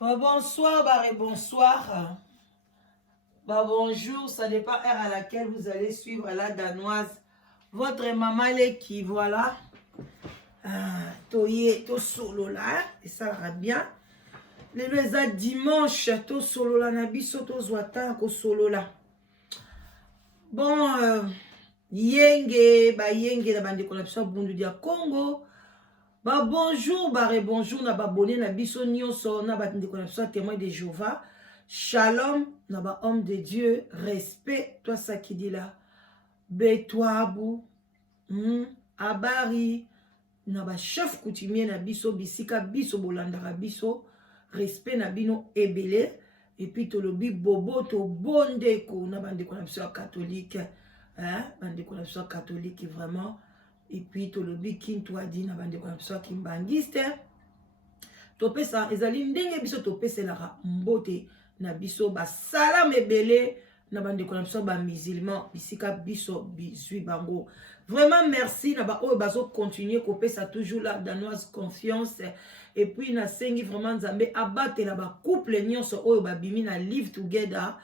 Bonsoir, et bonsoir. Bonjour, ça dépend heure à laquelle vous allez suivre la danoise. Votre maman qui voilà. Toye, to solo là, et ça ira bien. Les dimanche, to solo là, nabiso to zwata ko solo là. Bon, yenge, yenge na bande konapsa bundu dia Congo. Bonjour, bonjour, na bonne na biso nyonso, na batinde konapsa témoin de Jéhovah. Shalom, na homme de Dieu, respect, toi ça qui dit là. Betwabu, abari, na chef coutumier na biso, bisika biso bolandara biso, respect na bino ebele, et puis tolobi bobo to bondeko, na bande konapsa catholique, bande konapsa catholique vraiment. Et puis tolobi kintwa di na bande konapsa kimbangiste. Topesa ezali ndenge biso topesa la mbote na biso ba salam ebele na bande konapsa ba musulman bisika biso bizui bango. Vraiment merci na ba oyo bazo continuer kopesa toujours la danoise confiance. Et puis na sengi vraiment nzambe abate la ba couple nyonso oyo ba bimi na live together.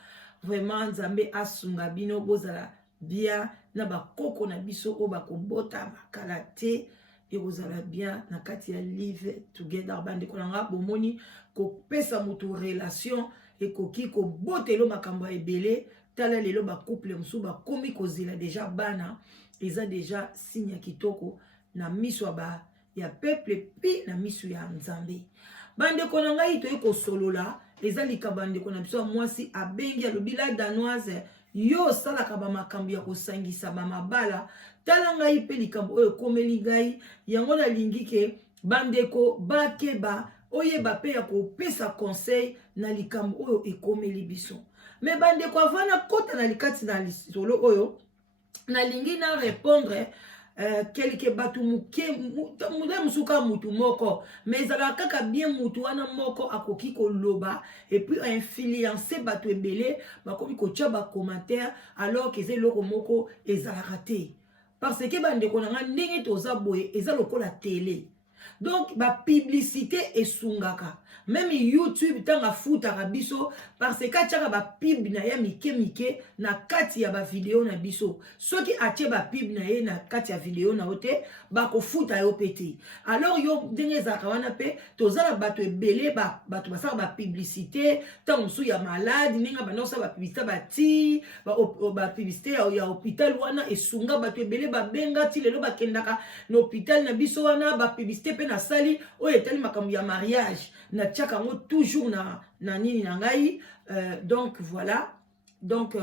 Vraiment nzambe asunga bino bozala bien na ba koko na biso oyo ba kobota bakala te. Et vous allez bien na kati ya live together bande konanga bomoni ko pesa mutu relation et koki ko botelo makambo ebele tala lelo ba couple musu ba komi kozila déjà bana eza déjà signe kitoko na miso ba ya peuple pi na miso ya nzambe bande konanga ito eko solola eza likabande kona biso mwasi abengi alobila danoise yo salaka ba makambo ya kosangisa ba mabala tala ngai pe likambo oyo komeli ngai yango na lingi ke bandeko bakeba oyeba pe ya kopesa conseil na likambo oyo ekomeli biso me bandeko avana kota na likati na lisolo oyo na lingi na répondre quelque batu muke musuka mutu moko mais ezala kaka bien mutu wana moko akoki koloba et puis influencer batu ebele bakomi kotia ba commentaire alors que ezelo moko ezala raté parce que bandeko nanga ndenge toza boye eza lokola télé donc ba publicité esungaka même YouTube tanga futa biso parce que tiaka ba pub na ya mike na kati ya ba vidéo na biso soki atie ba pub na ye na kati ya vidéo na ote ba ko futa yo pété alors yo ndenge za kawana pe tozala bato ebele bato basala ba publicité tant sou ya malade ninga banosa ba publicité bati ba publicité ya hôpital wana esunga bato ebele ba benga ti lelo bakendaka na hôpital na biso wana ba publicité pe na sali o etali makambo ya mariage na tchaka ngo toujours na nini na ngai donc voilà donc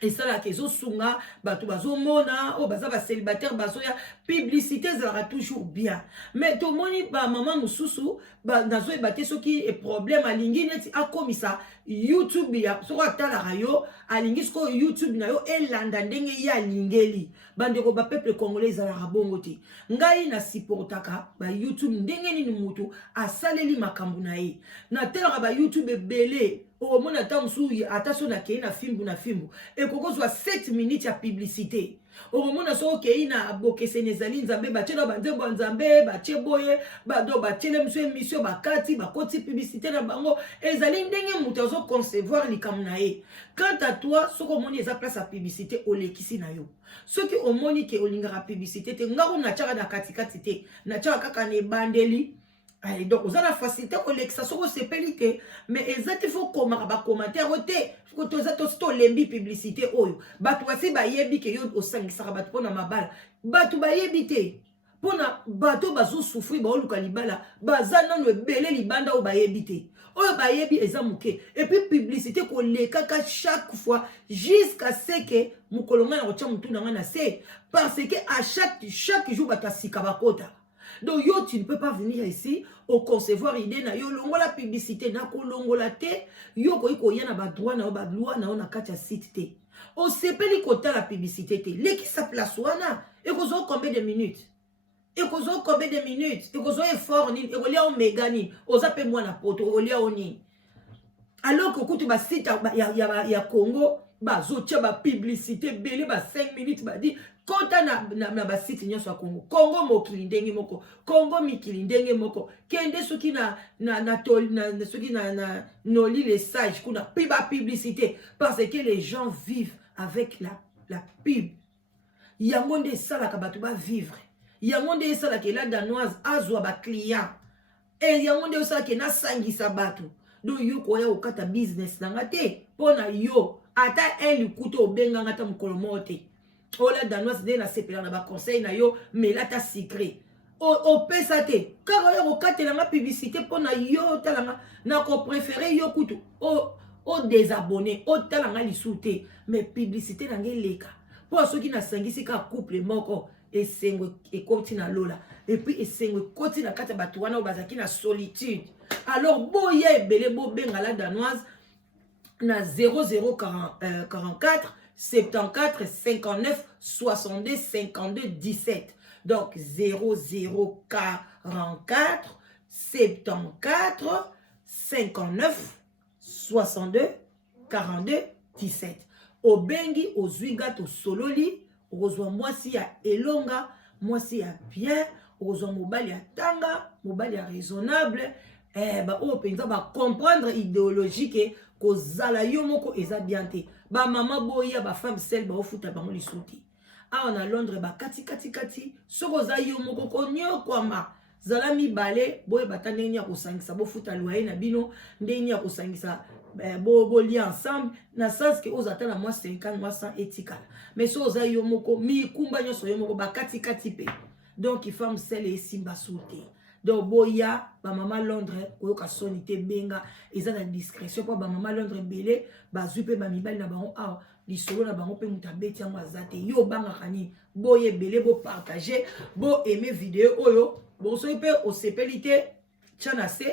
et ça la kezo sunga bato bazo mona o baza ba célibataire bazo ya publicité zara toujours bien mais to moni ba maman mususu ba nazo ebate soki e problème alingi neti akomisa YouTube ya soko atala rayo alingi soko YouTube na yo elanda ndenge ya lingeli bande ko ba peuple congolais zara bongo te ngai na supportaka ba YouTube ndenge nini mutu asaleli makambu na ye na tela ba YouTube ebele o mona tamsu attention na kei na fimbu et koko soit 7 minutes ya publicité o mona so kei na bokese nezali nzambe ba tshela banzembo nzambe ba tsheboye ba do ba tshele mso émission ba kati ba koti publicité na bango ezali ndenge mutu azo concevoir likam na ye quant à toi soko moni eza place ya publicité olekisi na yo soki omoni ke olingaka publicité te ngako na tshaka na kati te na tshaka kaka ne bandeli. Allez, donc, vous avez la facilité pour l'exaction, c'est pelité. Mais il faut commenter commentaire. Vous avez les publicité. Vous avez yebi que vous avez ça pour na mabala. Vous avez yebi pour na bateau bazo souffrir ba oluka libala. Bazana no belé libanda o ba yebite. Oyo ba yebi ezamuke. Et puis publicité ko le kaka chaque fois jusqu'à ce que mukolonga na rocha mutu na ngana se parce que à chaque jour batasika bakota. Donc yo tu ne peux pas venir ici au concevoir idée na yo longola publicité na ko longola te yo ko yana ba droit na ba loi na on a kati site te o sepeli kota la publicité te leki sa place wana et ko zo combien de minutes et ko zo combien de minutes et ko zo effort ni et ko lia o megani o zape mwana poto o lia oni alors que kutu ba site ya Congo ba zo tia ba publicité belé ba 5 minutes ba di kota na basite nyonso ya Congo. Congo mokili ndenge moko, Congo mikili ndenge moko. Kende soki soki na noli les sages kuna piba publicité parce que les gens vivent avec la pub. Yango nde salaka bato ba vivre. Yango nde salaka la danoise azwa ba client. Et yango nde salaka na sangisa bato. Donc yo koya okata business nanga te pona yo ata un likuto obenga ngata mukolo mote. Ola danoise de na sepela na ba conseil na yo mais là ta secret. O pesa te. Kaka yo okatela nga publicité pona yo talanga na ko préférer yo kutu. O désabonné, o talanga lisute mais publicité nanga leka. Pour ceux qui na sangisi ka couple moko esengo ekoti na lola et puis esengo ekoti na kata bato wana bazaki na solitude. Alors boya ebele bo benga la danoise na 0044 74 59 62 52 17. Donc 0044 74 59 62 42 17. Obengi ozwiga to sololi, ozwa mwasi ya elonga, mwasi ya bien, ozwa mobali ya tanga, mobali ya raisonnable, o penza ba comprendre idéologie ke kozala yo moko eza bien te. Ba mama boya ba femme seule ba ofuta bango lisuti. A na Londres ba kati soko za yo moko konyo kwama zala mibale boye batandeni ya kosangisa bo futa loyer na bino ndeni ya kosangisa bo lié ensemble na sens que aux attend à moi 50 moi 100 étical mais so oza yo moko mi kumba nyoso yo moko ba kati pe donc il forme celle et simba souté donc boya ba mama Londres oyoka sonité benga eza na discrétion po ba mama Londres belé ba zupe ba mibali na bango a lisolo na bango pe muta beti yango azate yo banga kani boye belé bo partager bo aimer vidéo oyo bon so pe o sepelité tchana se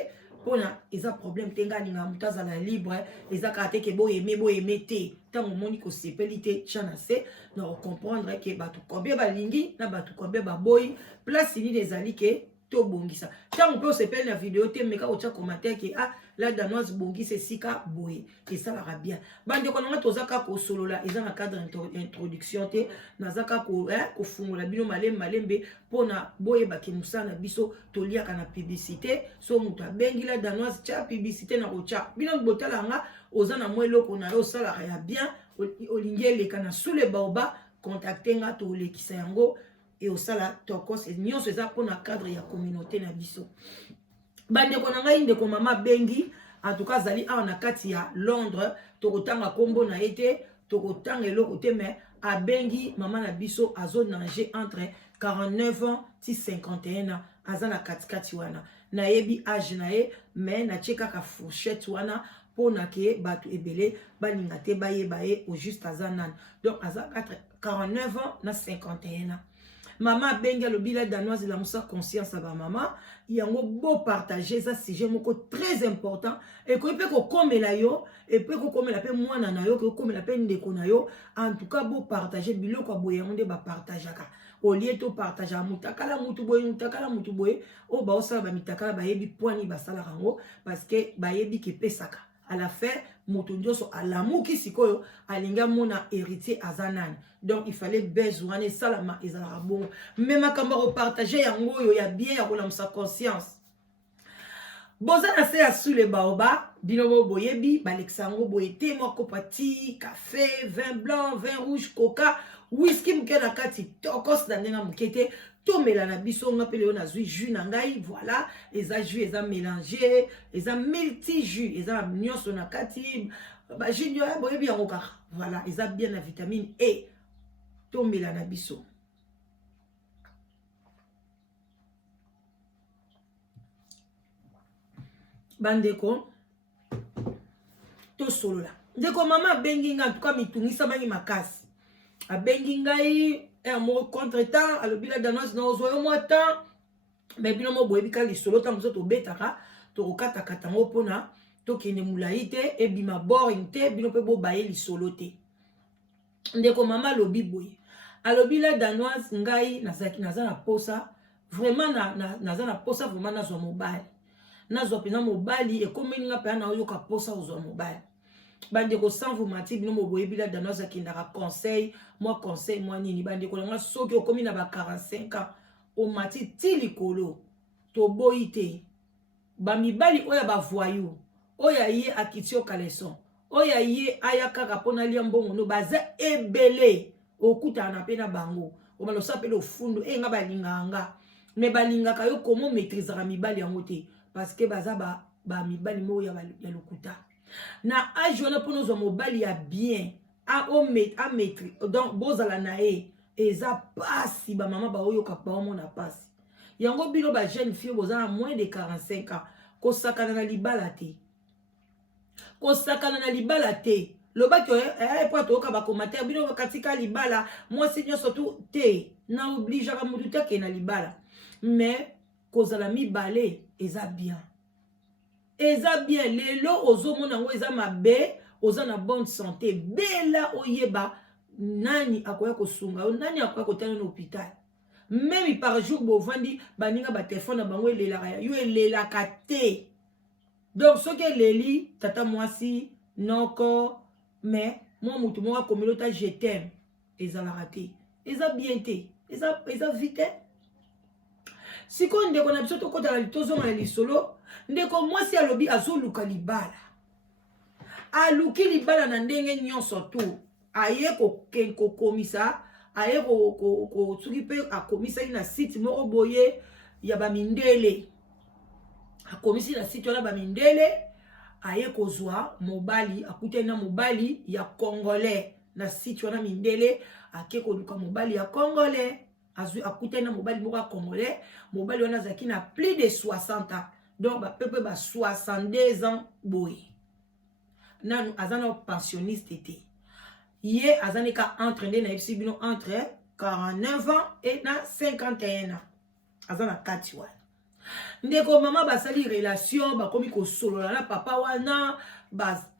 pona eza problème tenga ninga mutaza la libre eza kate ke bo aimer te tango moni ko sepelité tchana se na comprendre que batu combien ba lingi na batu combien ba boy place ni des ali ke to bongisa tango pe o sepeli na vidéo te meka o tcha commentaire ke la danoise bongisa sika boy et ça la bien bande ko nga tozaka ko solola eza na cadre introduction te nazaka ko fungola bino malembe pona boye ba ke musana biso toliaka na publicité so mutu abengi la danoise cha publicité na ko cha bino botala nga oza na mweloko na yo sala ya bien olingele kana sous le baoba contacter nga to lekisa yango et au sala tokos et nyonso eza pona cadre ya communauté na biso bande ko nanga inde ko mama bengi en tout cas zali a na kati ya Londres tokotanga kombo na été tokotanga eloko te mais a bengi mama na biso azo nager entre 49 ans ti 51 ans azana kati wana na yebi âge na ye mais na cheka ka fourchette wana pona ke batu ebele baninga te bayeba ye au juste azanan donc aza 49 ans na 51 ans. Maman benga le bilan danoise la musa conscience à ba maman yango beau partager ça sujet moko très important et ko pe ko komela yo et pe ko komela pe mwana na yo ko komela pe ndeko na yo en tout cas beau partager biloko boye onde ba partageaka au lieu to partager mutakala mutu boye o ba osala ba mitakala ba yebi poani ba sala rango parce que ba yebi ke pesaka à la fin motondoso à l'amour qui sikoyo alinga mona héritier azanan donc il fallait besoin et salama ezala bon même akamba repartager yango yo ya bien ya kola sa conscience boza na se sous le baoba binomo boyebi balexango boyete moko pati café vin blanc vin rouge coca whisky mukena kati tokos na ndenga mukete tomela na biso nga pele na zui jus na ngai voilà eza jus eza mélangé eza multi jus eza nyonso na kati ba jus ya boyebi yango kaka voilà eza bien na vitamine E tomela na biso bandeko to solola ndeko mama bengi nga en tout cas mitungisa bangi makasi abengi ngai mo contre-temps alobila danoise na ozoyo mo temps mais bino mo boyebi ka lisolo ta mozo to betaka to kokata katango pona to kene mulai te e bima boring te bino pe bo baye lisolo te ndeko mama lobi boye alobila danoise ngai nazaki nazana posa vraiment nazana posa vraiment nazwa mobali nazwa pena mobali e komeni nga pe na oyoka posa ozwa mobali bandeko sans vous mentir bino moboye bila dans akendaka conseil moi nini bandeko nanga soki okomi na ba 45 ans o mati ti likolo to boyite ba mibali oya ba voyou oya ye akitio kaleson oya ye ayaka pona lia mbongo no baza ebele okuta na pena bango o malosa pele ofundo nga balinganga mais balingaka yo comment maîtriser mibali yango te parce que baza ba mibali mo ya lokuta na ajona pour nous mobali ya bien a maîtrise donc bozala na e eza pasi ba mama ba oyo ka pa na pasi yango bino ba jeune fille bozala moins de 45 ans ko sakana na libala te lobaki po to ka ba commentaire bino katika libala moi seigneur surtout te na oblige ka mutu te ke na libala mais kozala mibale eza bien lelo ozomona ngo eza mabe oza na bonne santé bela oyeba nani akoya kosunga nani akoya kotana na hôpital même par jour bovandi baninga ba téléphone na bango elelaka yo elelaka te donc soki eleli tata mwasi noko mais moi mutu moko akomeli je t'aime ezalaka te eza bien te eza vite sikoyo ndeko na biso tokotala tozonga na lisolo ndeko mwasi alobi azoluka libala aluki libala na ndenge nyonso tu aye kokomisa aye soki mpe akomisaki na site moko boye ya bamindele akomisi na site wana bamindele aye kozwa mobali akutani na mobali ya congolais na site wana mindele ake koluka mobali ya congolais akutani na mobali moko ya congolais mobali wana azalaki na plus de 60 ans donc bapepe ba 62 ans boye nanu azana pensionniste te ye azani ka entraîner na FC bino entre 49 ans et na 51 ans azana kati wana ndeko mama basali relation bakomi ko solola na papa wana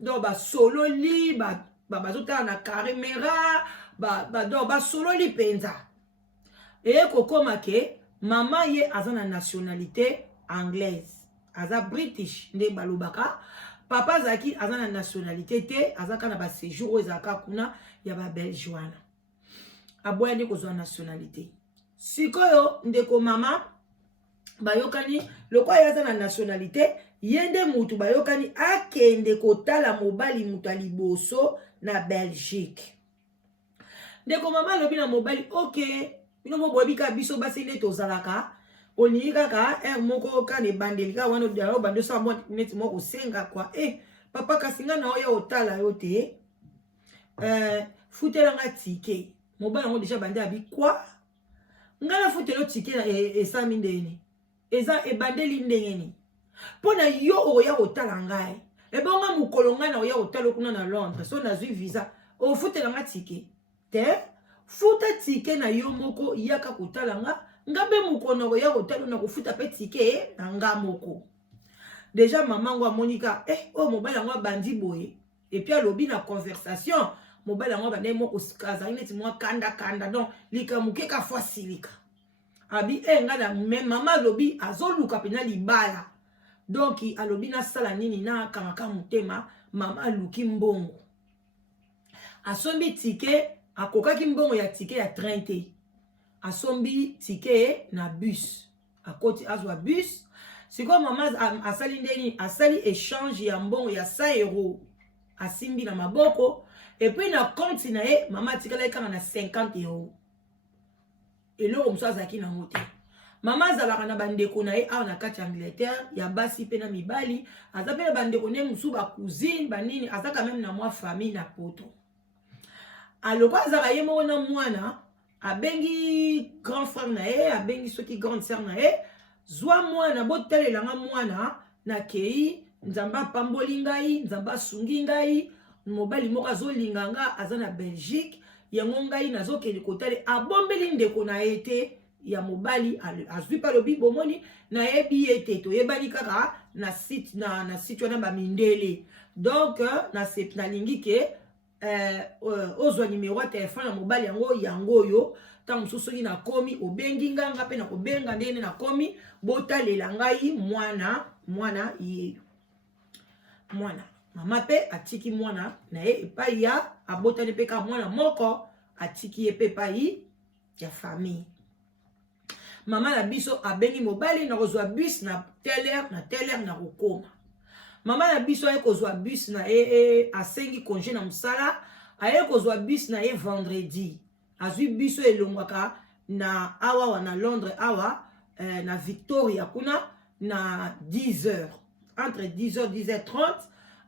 donc basololi bazotala na caméra donc basololi penza et kokoma ke mama ye azana nationalité anglaise aza british nde balobaka papa azaki aza na nationalité te azaka na ba séjour ezaka kuna ya ba belge wana aboya nde kozwa nationalité sikoyo ndeko mama bayokani lokwa yaza na nationalité yende mutu bayokani akende kotala mobali mutu liboso na Belgique ndeko mama lobi na mobali ok bino mo boyebika biso basi nde tozalaka olingi kaka moko kane bandeli ka wana dialo bando sa mo neti moko senga kwa papa kasinga na oya otala yo te futela nga tike mobala ngo déjà bande abi kwa ngala futelo tike na esa mindeni eza ebandeli ndengeni pona yo oya otala ngai ebonga mukolo nga na oya otala kuna na Londres so nazwi visa o futela nga tike te futa tike na yo moko yaka kotala ngabe mukono ya kotala na kofuta pe tike na nga moko déjà maman ngo Monica o mobile ngo bandi boye et puis alobi na conversation mobile ngo bande moko skaza ineti mo kanda donc likamuke ka fasilika abi ngala même maman alobi azoluka pena libala donc alobi na sala nini na kamaka mutema mama luki mbongo asombi tike akokaki mbongo ya tike ya 30 asombi tike na bus akoti azwa bus siko mama asali ndeni asali échange ya mbongo ya 100 euros asimbi na maboko et puis na compte na ye mama tikala kanga na 50 euros eloko muso azaki na ngote mama azalaka na bandeko na ye awa na kati ya Angleterre ya basi pe na mibali aza pe na bandeko ne musu ba cousine banini azaka même na mwa famille na poto aloko azaka ye moko na mwana abengi grand frère na ye abengi soki grande sœur na ye zwa mwana botalelanga mwana na kei nzamba pamboli ngai nzamba sungi ngai mobali moko azolinga nga aza na Belgique yango ngai nazokende kotale abombeli ndeko na ye te ya mobali azwi pa lobi bomoni na yebi ye te toyebani kaka na site wana bamindele donc na lingi ke ozwa numéro ya telefone ya mobali yango oyo ntango mosusu soki nakomi obengi nganga mpe nakobenga ndenge nakomi botalela ngai mwana ye mwana Mama pe atiki mwana na ye epai ya abotani pe ka mwana moko atiki ye pe epai ya famille. Mama na biso abengi mobali na kozwa bus na teller na kokoma. Mama na biso aye kozwa bus na ye asengi congé na musala, aye kozwa bus na ye vendredi. Azwi biso elongwaka na awa wana Londres awa na Victoria kuna na 10h. Entre 10h 10h30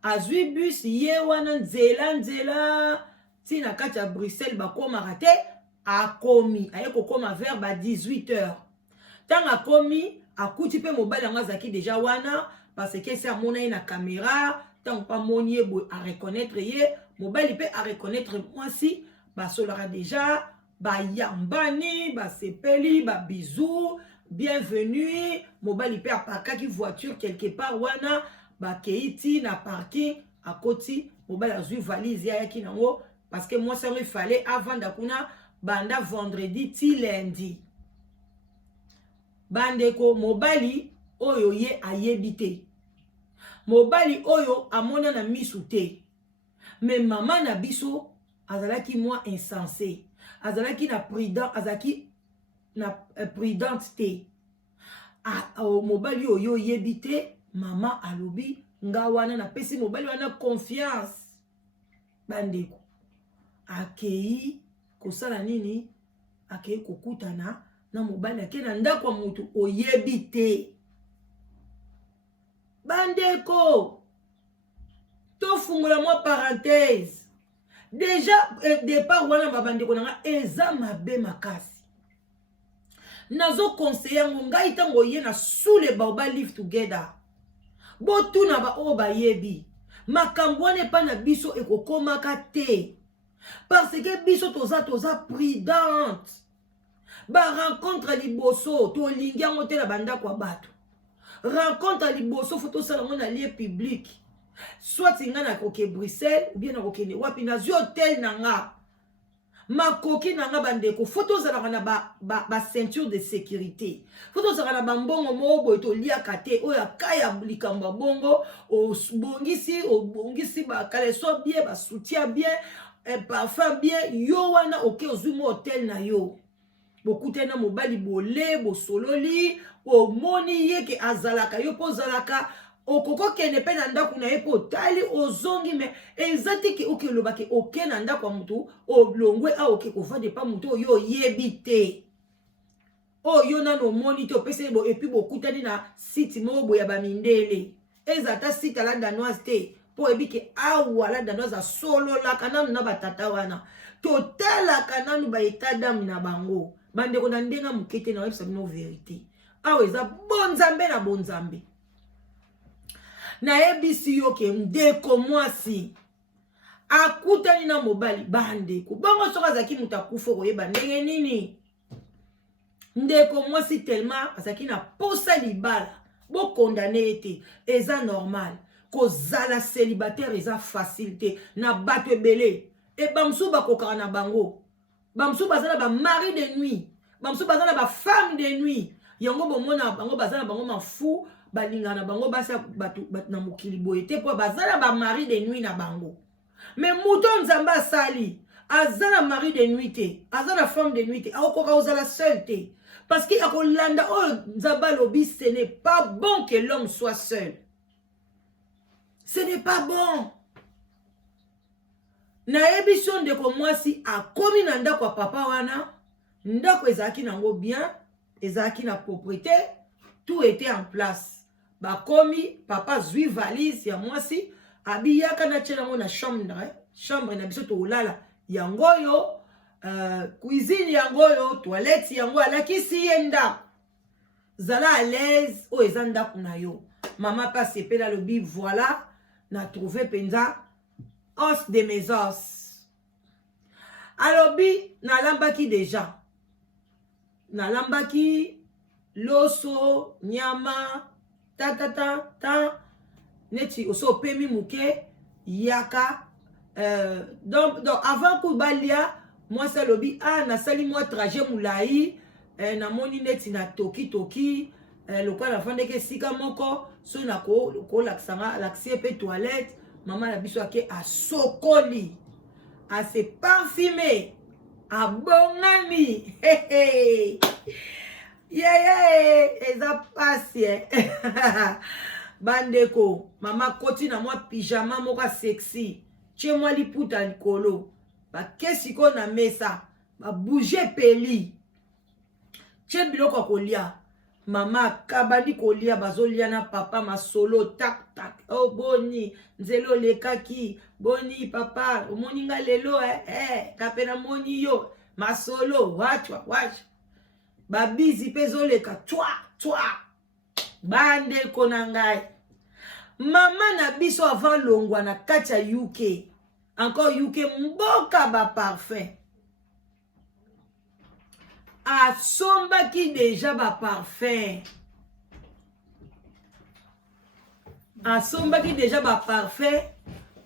azwi bus ye wana nzela tina kati ya Bruxelles bakomaka te akomi aye kokoma vers ba 18h. Tanga akomi akuti pe mobali yango azaki deja wana parce que c'est amona ye na caméra tant pas moni ye boy a reconnaître ye mobali pe a reconnaître mwasi basolaka deja bayambani basepeli ba bisous bienvenue mobali pe apakaki voiture quelque part wana bakeiti na parking akoti mobali azwi valise yaki nango parce que moi ça il fallait avant dakuna banda vendredi ti lundi. Bandeko mobali oyo ye ayebite. Mobali oyo amona na misu te. Mais maman na biso azalaki moi insensé. Azalaki na prudent, azalaki na prudente te. Mobali oyo yebite, maman alobi nga wana na pesi mobali wana confiance. Bandeko akei kosala nini? Akei kokutana na mobali ake na ndako mutu oyebite. Bandeko tofungola moi parenthèse. Déjà départ wana babandeko nanga eza mabe makasi. Nazo conseiller ngai tango ye na sous le baoba live together. Botuna ba o ba yebi. Makambo wana pa na biso ekokomaka te. Parce que biso toza prudente. Ba rencontre liboso to lingi yango te na banda kwa bato. Rencontre liboso faut to sala na lieu public. Soit inga na koke Bruxelles ou bien na koke wapi na zo hotel nanga. Makoki nanga bandeko photo zala na ba ceinture de sécurité. Photo zala na bambongo mobo to liaka te oya kaya likamba bongo o bongisi ba kaleso bien ba soutien bien parfum bien yo wana oke ozumo hotel na yo. Bokute na mobali bole bo sololi o moni yeke azalaka yo po zalaka okoko kene pe na ndako na ye po tali ozongi me ezati ki oke lobaki oke na ndako mutu o longwe a oke ko vade pa mutu yo yebite o yo na no moni to pese bo epi bokutani na site mo bo ya ba mindele ezata site la danoise te po ebike awa la danoise a solo la kananu na batata wana totala kananu ba état d'âme na bango bande ko na ndenga mukete na websa no vérité awa eza bonzambe na bonzambe na ebisi yo ke ndeko mwasi akutani na mobali bandeko bongo soka zaki mutakufa koyeba ndenge nini ndeko mwasi tellement azaki na posa libala bo condamné ete eza normal kozala célibataire eza facilité na bato ebele e bamsu bakokaka na bango bamsu bazala ba mari de nuit bamsu bazala ba femme de nuit yango bomona bango bazala bango mafu balinga na bango basa batu na mokili boye te po bazala ba mari de nuit na bango mais muto nzamba asali azala mari de nuit te azala femme de nuit te akokoka ozala seul te parce que akolanda o nzamba lobi ce n'est pas bon que l'homme soit seul. Ce n'est pas bon. Na ebiso ndeko mwasi akomi na ndako ya papa wana ndako ezaki nango bien ezaki na propriété tout était en place bakomi papa zwi valise ya mwasi abiyaka na tshela na chambre na biso to olala yangoyo cuisine yangoyo toilette yango alakisi ye ndako zala à l'aise o eza ndako na yo mama pa sepela lobi voilà na trouvé penza os de mes os alobi nalambaki déjà nalambaki loso nyama ta neti oso pemi muke yaka donc avant kubalia moi ça lobi na sali moi trajet moulayi na moni neti na toki lokola na fandeke sika moko so na ko laksanga laksie pe toilette maman na biso ake asokoli ase parfumé abongami eza pasi bandeko mama koti na mwa pyjama moko sexy tie mwa liputa likolo bakesi ko na mesa babouge peli tie biloko kolia mama akabandi kolia bazolia na papa masolo tak tak oh boni nzelo lekaki boni papa omoni nga lelo kapena moni yo masolo wachwa babizi pe zoleka twa bandeko na ngai mama na biso avant longwa na kati ya UK encore UK mboka ba parfum asombaki deja ba parfum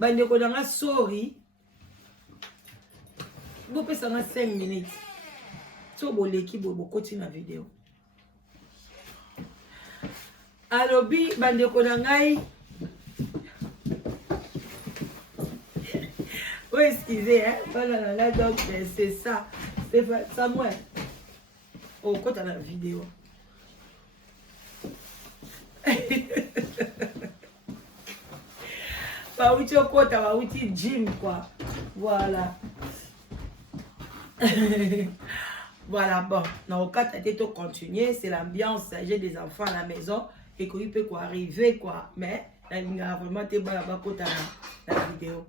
bandeko na nga sorry bopesa nga 5 minutes so boleki bokoti na video alobi bandeko na ngai oh excusez voilà là donc c'est ça c'est Samuel oh quand on a la vidéo bauti okota bauti gym quoi voilà voilà bon dans le cas t'as tout continuer c'est l'ambiance j'ai des enfants à la maison et qu'il peut quoi arriver quoi mais la ligne vraiment t'es bas là-bas côté la vidéo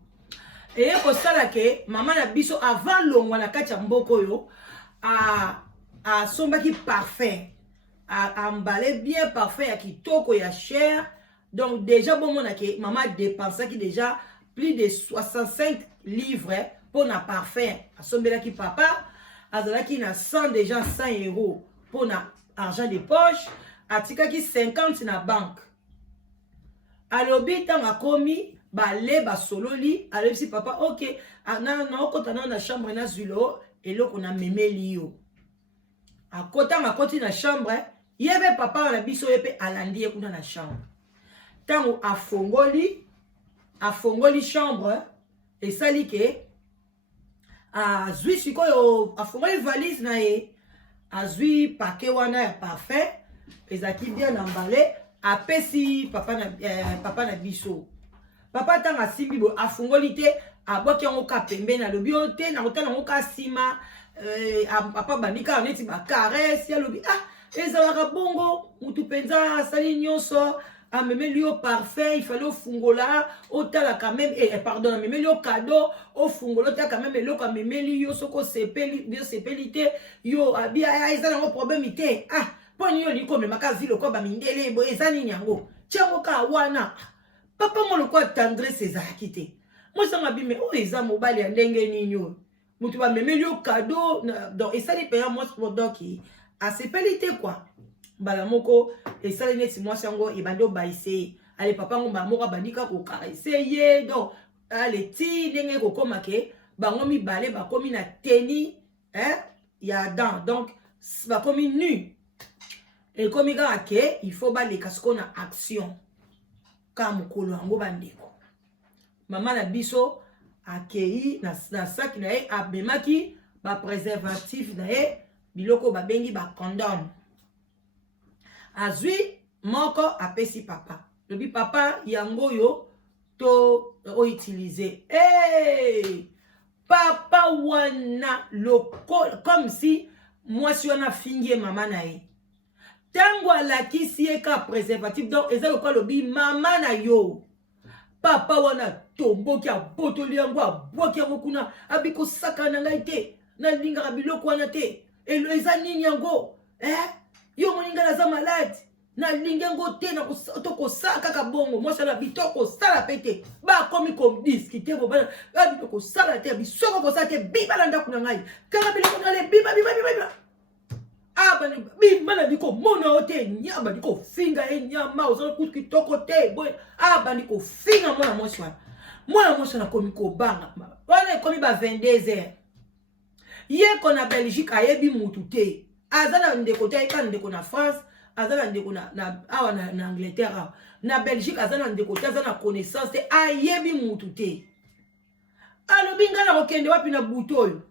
et pour ça là que maman na biso avant longwa na kati ya mboko yo a sombaki parfum a emballé bien parfum ya kitoko ya cher donc déjà bon mon que maman dépensé qui déjà plus de 65 livres pour na parfum a sombelaki papa azalaki na 100 déjà 100 € pour na argent de poche atikaki 50 na banque alobi tanga komi bale basololi alebisi papa ok na okota na chambre na zulo eloko na memeli yo akota makoti na chambre yebe papa na biso yepe alandi ye kuna na chambre tango afongoli chambre esali ke azwi sikoyo afongoli valise na ye azwi pake wana ya parfum ezaki bien emballé apesi papa na biso papa tanga simbi bo afongoli te aboki yango ka pembeni alobi o te na kotala yango ka sima papa bandika neti ba caresse alobi ezalaka bongo mutu penza asali nyonso amemeli yo parfum il fallait ofungola otala quand même pardon amemeli yo cadeau ofungola otala quand même eloko amemeli yo soko sepeli te yo abi ezala yango problème te poni yo liko memaka vile kwa bamindele bo eza nini yango tiango ka wana papa molo kwa tendresse ezalaki te mosanga bime o eza mobali ya ndenge nini yo mutu bamemeli yo cadeau donc esali pe ya mwasi donc asepeli te quoi mbala moko esali neti mwasi yango ebandi obaise ale papa ngo mbala moko abandika kokarese ye donc ale ti ndenge kokoma ke bango mibale bakomi na teni ya Adam donc bakomi nu ekomi kaka ke il faut baleka siko na action ka mokolo yango bandeko mama na biso akei na saki na ye abemaki bapréservatif na ye biloko babengi bacondom azwi moko apesi papa lobi papa yango yo to utiliser papa wana loko comme si mwasi wana fingie mama na ye tango alakisi ye ka préservatif donc eza lokola lobi mama na yo papa wana tomboki abotoli yango abwaki yango kuna abi kosaka na ngai te nalingaka biloko wana te eza nini yango yo moninga naza malade nalingi yango te tokosala kaka bongo mwasala bitokosala pe te bakomi komdiskite bobana bitokosala te bisoko kosala te biba na ndako na ngai kaka biloko nale biba bimana ndiko mona o te nyama ndiko finga nyama ozala kutu kitoko te boy ndiko finga mwana mwasi wana komi kobanga wana ekomi ba 22h ye ko na Belgique ayebi mutu te azala ndeko te ayeba ndeko na France azala ndeko na awa na Angleterre na Belgique azana ndeko te azana connaissance te ayebi mutu te alobi nga na kokende wapi na butu oyo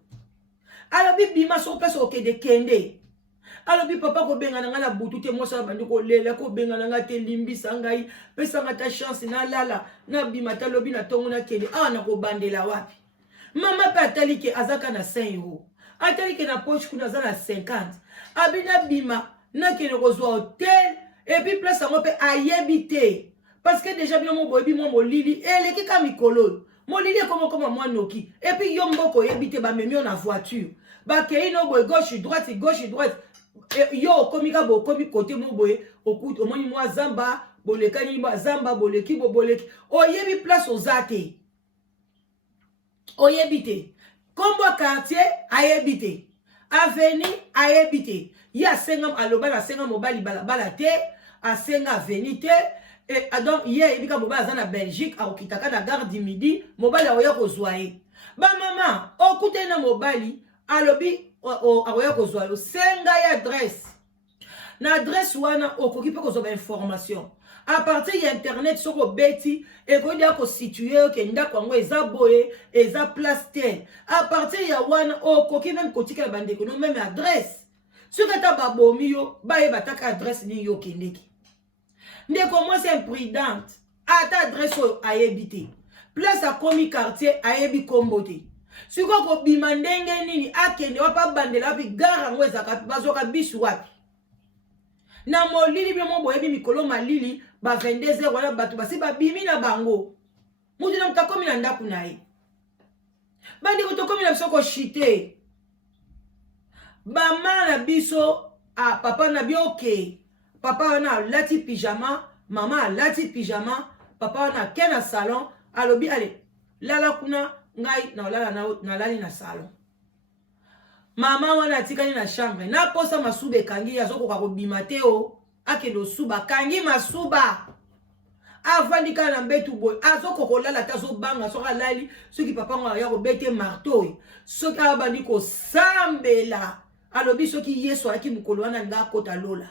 alobi bima so pesa okende kende alobi papa kobengana nga na butu te mwasa bandi kolela kobengana nga te limbisa ngai pesa nga ta chance na lala na bima ta lobi na tongo na kende awa na kobandela wapi mama pe atali ke azaka na 5 euros atali ke na poche kuna aza na 50 abi na bima na kende kozwa hotel et puis place yango pe ayebi te parce que déjà bien mo boyebi mo molili eleki ka mikolo molili ekoma mwa noki et puis yo mboko oyebi te bamemi yo na voiture bakei no boye gauche droite yo okomika bokomi kote mo boye okuti omoni mwa zamba bolekani mwa zamba boleki boleki oyebi place oza te oyebi te kombo quartier ayebi te avenue ayebi te ye asenga aloba na senga mobali balabala te asenga avenue te et donc ye ebika mobali aza na Belgique akokitaka na gare du midi mobali akoya kozwa ye bamama okutani na mobali alobi akoya kozwa yo senga ye adresse na adresse wana okoki mpe kozwa bainformation à partir ya internet soko obeti ekoki ya kositue oke ndako yango eza boye eza place te à partir ya wana okoki meme kotikela bandeko no meme adresse soki ata babomi yo bayeba taka adresse nini yo okendeki ndeko mwasi imprudente ata adresse oyo ayebi te place akomi quartier ayebi kombo te soki okobima ndenge nini akende wapa bandela wapi gare yango ezaka bazwaka bisu wapi na molili bino mo boyebi mikolo malili ba 22h wana bato basi babimi na bango mutu na mutakomi na ndaku na ye bandi kotokomi na biso koshite bama na biso papa na bioke papa wana alati pyjama mama alati pyjama papa wana ke na salon alobi ale lala kuna ngai na olala na lali na salon mama wana atikali na chambre na posa masuba ekangi azokoka kobima te o akende osuba kangi masuba avandika na mbetu boy azokoka kolala te azobanga soki alali soki papa ngo aya kobete marteau soki abandi kosambela alobi soki yesu alaki mokolo wana nga akota lola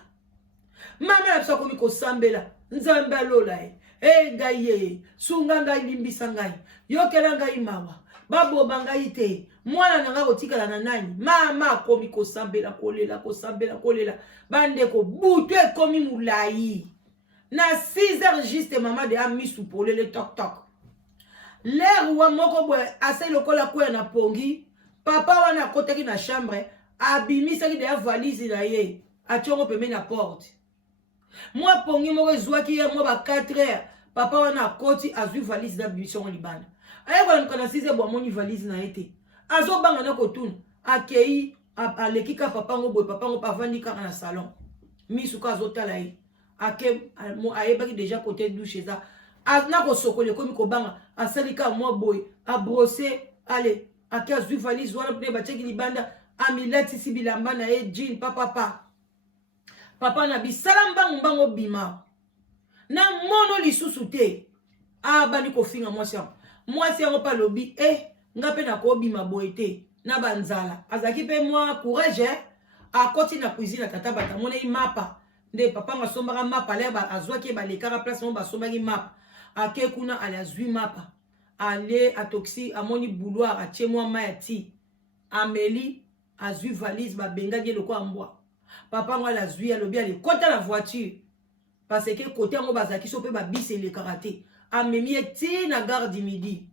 mama na biso akomi kosambela nzambe alola ye ngai ye sunga ngai limbisa ngai yokela ngai mawa baboba ngai te mwana nanga kotikala na nani mama akomi kosambela kolela bandeko butu ekomi mulai na 6h juste mama de amisu polele tok l'air wa moko boye ase lokola kuya na pongi papa wana akotaki na chambre abimisaki deya valise na ye ationgo pembeni na porte mwa pongi moko ezwaki ye mwa ba 4h papa wana akoti azwi valise na bimisongo libanda ayekola na 6h bo amoni valise na ye te azobanga na kotuna akei aleki ka papa ngo boye papa ngo pavandi kaka na salon misuka azotala ye ake ayebaki deja côté douche eza na kosokola ekomi kobanga asali ka mwa boye abrose ale ake azwi valise wana mpe batiaki libanda amilatisi bilamba na ye jean papa na bisala mbango bima na mono lisusu te abandi kofinga mwasi yango pa lobi nga pe na kobima boye te na banzala azaki pe mwa courage akoti na cuisine tata bata monei mapa nde papa nga sombaka mapa ale azwaki balekaka place mo basombaki mapa ake kuna ale azwi mapa ale atoxi amoni bouloir atie mwa mai ti ameli azwi valise babengaki lokwa mbwa papa nga la zwi alobi ale kota la voiture parce que côté ngo bazaki so pe babise le karaté amemi eti na gare du midi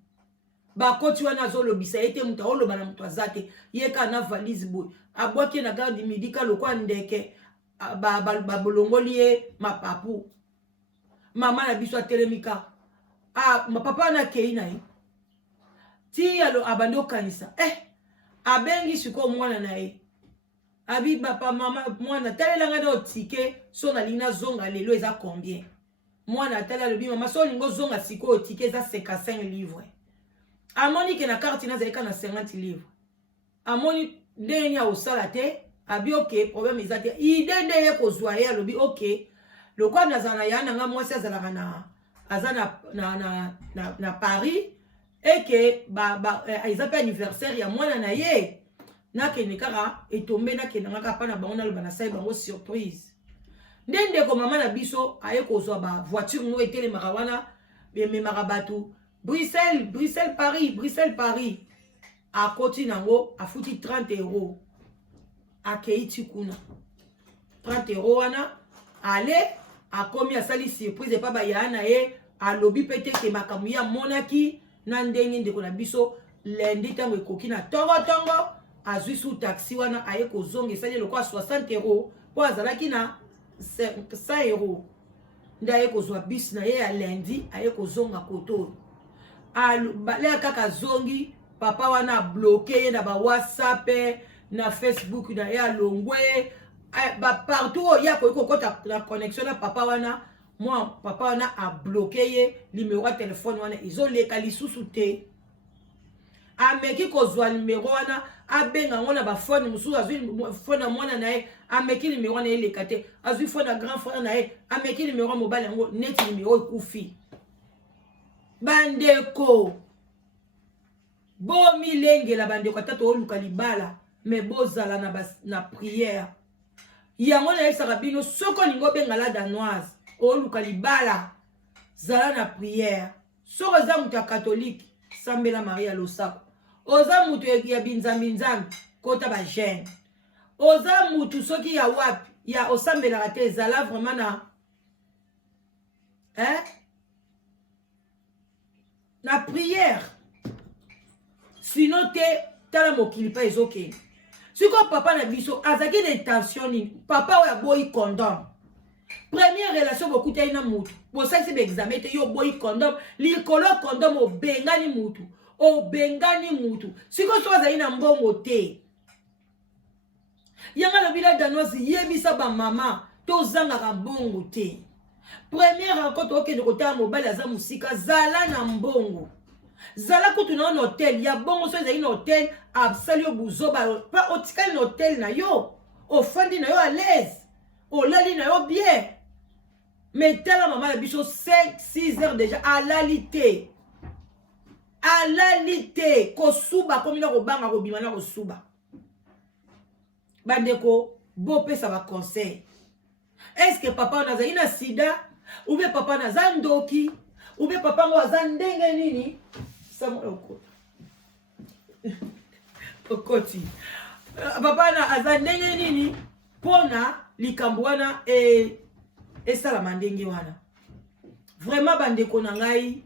bakoti wana azolobisa ete mutu aoloba na mutu azate yeka na valise boy abwaki na gare du midi ka lokwa ndeke babolongoli ye mapapu mama na biso atelemika mapapa na kei na ye ti alo abandi okanisa abengi siko mwana na ye abi papa mama mwana talelanga na otike so na lina zonga lelo eza combien mwana tala alobi mama so lingo zonga siko otike eza 55 livres amoni ke na carte na zaika na 50 livres amoni ndeni ya osala te abi ok problème eza te ide nde ye kozwa ye alobi ok lokwa nazana ya nanga mwasi azalaka na Paris eke eza pe anniversaire ya mwana na ye nakende kaka etombe nakende ngaka pa na bango naloba na sai bango surprise ndende ko mama na biso aye kozwa ba voiture no etele marawana me marabatu Bruxelles Paris a koti nango a futi 30 € a keiti kuna 30 € wana ale a komi a sali surprise pa ba yana ye a lobi pete ke makamu ya monaki na ndenge ndeko na biso lendi tango ekoki na tongo azwi su taxi wana aye kozonga esali lokwa 60 € po azalaki na 100 € nde aye kozwa bis na ye ya lendi aye kozonga koto le kaka zongi papa wana bloqué ye na ba WhatsApp na Facebook na ye alongwe ba partout ya ko kota la connexion na papa wana moi papa wana a bloqué ye numéro ya téléphone wana izoleka lisusu te ameki kozwa numéro wana abenga ngona ba phone mususu azwi phone na mwana na ye ameki numéro wana eleka te azwi phone na grand frère na ye ameki numéro mobile yango neti numéro ekufi bandeko bo milengela bandeko tato oluka libala me bozala na prière yango na yesaka bino soko ningo bengala danoise oluka libala zala na prière soko za mutu ya catholique sambela Maria losako oza mutu ya binzambi kota ba jeune oza mutu soki ya wapi ya osambela te zala vraiment na prière sinon te tala mokili pa ezokende siko papa na biso azaki na intention nini papa oyo aboyi condom première relation bokutai na mutu bosalisi baexamen te yo oboyi condom likolo condom obengani mutu siko so azali na mbongo te yanga lobila danoise yebisa bamama tozangaka mbongo te première rencontre okende kotala mobali aza musika zala na mbongo zala kutu na hotel ya bongo so ezali na hotel absali yo buzoba pa otikali na hotel na yo ofandi na yo à l'aise olali na yo bien mais tala mama na biso 5-6 heures déjà alali te kosuba komi na kobanga kobima na kosuba bandeko bopesa ba conseil est-ce que papa on azali na sida ou bien papa naza ndoki ou bien papa ngo aza ndenge nini okoti papa na aza ndenge nini pona likambo wana esalama ndenge wana vraiment bandeko na ngai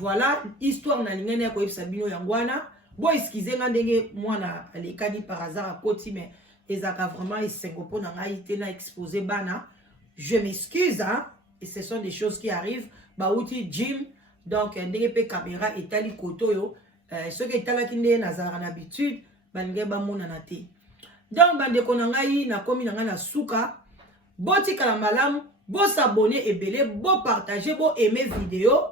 voilà histoire na lingene ya koyebisa bino yango wana bo excusez nga ndenge mwana alekani par hasard akoti mais ezaka vraiment esengo mpo na ngai te na exposer bana je m'excuse hein? Et ce sont des choses qui arrivent bauti gym donc ndenge pe caméra etali koto yo ce que etalaki ndenge nazalaka na habitude balingi bamonana te donc bandeko na ngai nakomi na ngai na suka botikala malamu bosabone ebele bopartage boaime video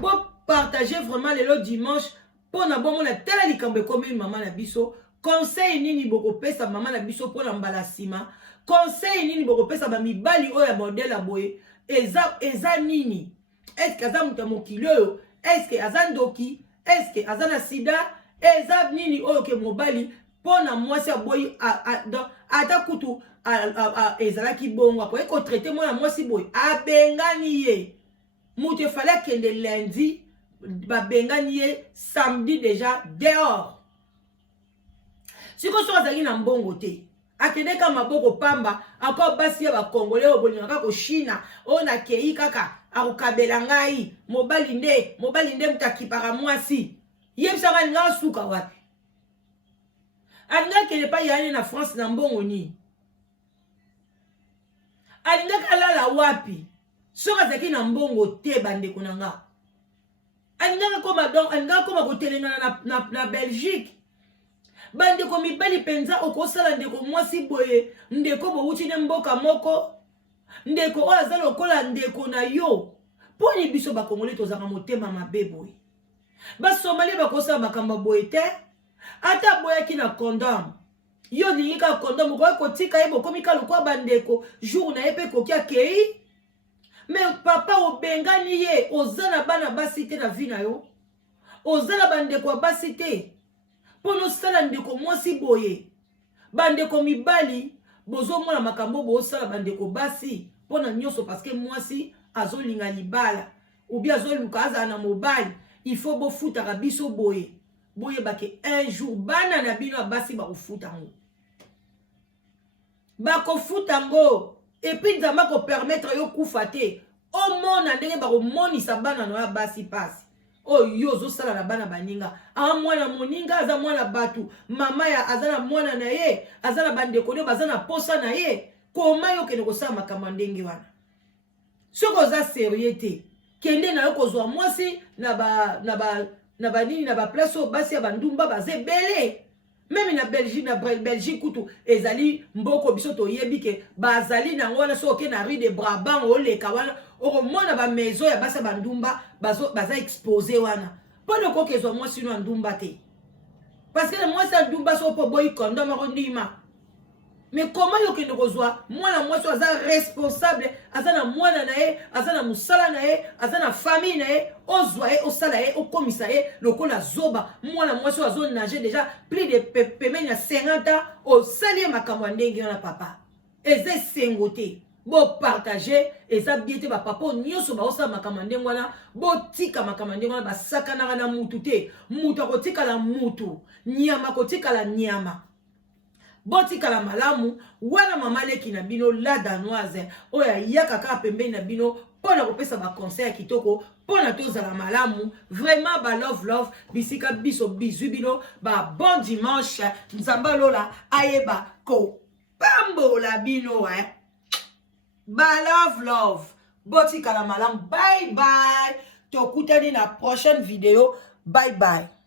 bopartage vraiment lelo dimanche mpona bomona tala likambo ekomi mama na biso conseil nini bokopesa mama na biso mpona mbala nsima conseil nini bokopesa bamibali oyo ya modele boye eza nini eske aza mutu ya mokili oyo eske aza ndoki eske aza na sida eza nini oyo ke mobali mpona mwasi aboyi ata kutu ezalaki bongo akoki kotraite mwana mwasi boye abengani ye mutu efali akende lundi babengani ye samedi déjà dehors siko so azalaki na mbongo te akende ka maboko pamba ako basi ya bakongole oyo bolingaka koshina oyo nakei kaka akokabela ngai mobali nde mutu akipaka mwasi yebisaka alingaka suka wapi alingaka kende pa yane na France na mbongo nini alingaka alala wapi soki azalaki na mbongo te bandeko na nga alingaka koma kotelengana na Belgique bandeko mibali penza okosala ndeko mwasi boye ndeko bowuti ne mboka moko ndeko oyo aza lokola ndeko na yo mponi biso bakongoli tozaka motema mabe boye basomali bakosala makambo boye te ata boyaki na condom yo lingi ka condom okoki kotika ye bokomi ka lokwa bandeko jour na ye mpe koki akei mais papa obengani ye oza na bana basi te na vi na yo oza na bandeko ya basi te mpono osala ndeko mwasi boye bandeko mibali bozo mona makambo bo sala bandeko basi pona nyonso parce que mwasi azolinga libala ou bien azoluka aza na mobile il faut bo futa biso boye boye bake un jour bana na bino basi ba kofuta ngo ba kofuta ngo et puis nzamba ko permettre yo kufa te o mona ndenge ba ko monisa bana no ya basi pasi o yo zo sala na bana baninga a mwana moninga aza mwana batu mama ya azana mwana na ye azana bandeko ne bazana posa na ye koma yo kene ko sala makambo ndenge wana soko za sérieux te kende na yo kozwa mwasi na ba nini na ba place o basi ya bandumba baze bele même na Belgique kutu ezali mboko biso to yebi ke bazali na ngona so ke na rue de Brabant o le kawana o mona ba maison ya basa bandumba baza exposé wana pono ko kezwa mwasi no ndumba te parce que mwasi ndumba so po boy kondo ma ndima. Mais comment yo ke nkozwa mwana mwasi aza responsable azana mwana na ye azana musala na ye azana famille na ye ozwa ye osala ye okomisa ye lokola zoba mwana mwasi azo nager déjà plus de pemenya 50 ans osali makambo ndenge na papa eze sengote bo partager eza biete ba papa nyonso ba osala makambo ndenge wana bo tika makambo ndenge wana basaka na mutu te mutu akotika la mutu nyama kotika la nyama botika la malamu wana mama leki na bino la danoise oya yaka kaka pembeni na bino pona kopesa ba conseil kitoko pona toza la malamu vraiment ba love bisika biso bizu bino ba bon dimanche nzamba lola ayeba ko pambola bino ba love botika la malamu bye bye tokutani na prochaine vidéo bye bye.